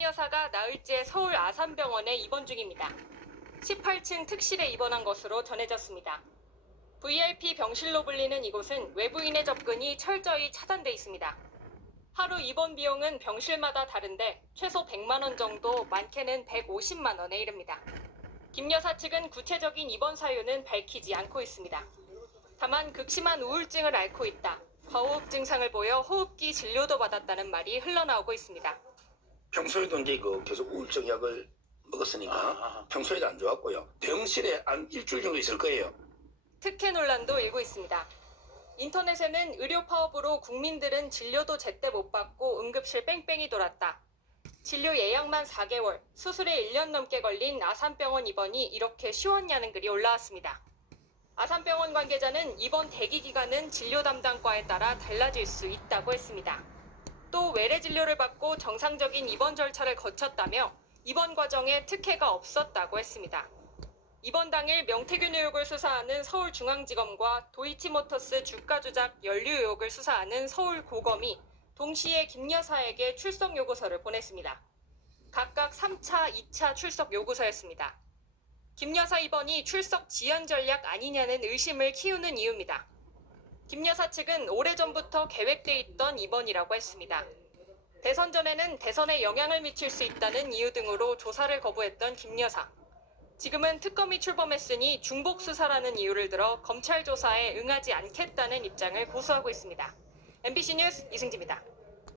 여사가 나흘째 서울 아산병원에 입원 중입니다. 18층 특실에 입원한 것으로 전해졌습니다. VIP 병실로 불리는 이곳은 외부인의 접근이 철저히 차단돼 있습니다. 하루 입원 비용은 병실마다 다른데 최소 100만 원 정도, 많게는 150만 원에 이릅니다. 김 여사 측은 구체적인 입원 사유는 밝히지 않고 있습니다. 다만 극심한 우울증을 앓고 있다. 과호흡 증상을 보여 호흡기 진료도 받았다는 말이 흘러나오고 있습니다. 평소에도 이제 그 계속 우울증 약을 먹었으니까 아. 평소에도 안 좋았고요. 병실에 한 일주일 정도 있을 거예요. 특혜 논란도 일고 있습니다. 인터넷에는 의료 파업으로 국민들은 진료도 제때 못 받고 응급실 뺑뺑이 돌았다. 진료 예약만 4개월, 수술에 1년 넘게 걸린 아산병원 입원이 이렇게 쉬웠냐는 글이 올라왔습니다. 아산병원 관계자는 입원 대기 기간은 진료 담당과에 따라 달라질 수 있다고 했습니다. 또 외래 진료를 받고 정상적인 입원 절차를 거쳤다며 입원 과정에 특혜가 없었다고 했습니다. 이번 당일 명태균 의혹을 수사하는 서울중앙지검과 도이치모터스 주가 조작 연루 의혹을 수사하는 서울고검이 동시에 김 여사에게 출석 요구서를 보냈습니다. 각각 3차, 2차 출석 요구서였습니다. 김 여사 입원이 출석 지연 전략 아니냐는 의심을 키우는 이유입니다. 김 여사 측은 오래전부터 계획돼 있던 입원이라고 했습니다. 대선 전에는 대선에 영향을 미칠 수 있다는 이유 등으로 조사를 거부했던 김 여사. 지금은 특검이 출범했으니 중복 수사라는 이유를 들어 검찰 조사에 응하지 않겠다는 입장을 고수하고 있습니다. MBC 뉴스 이승지입니다.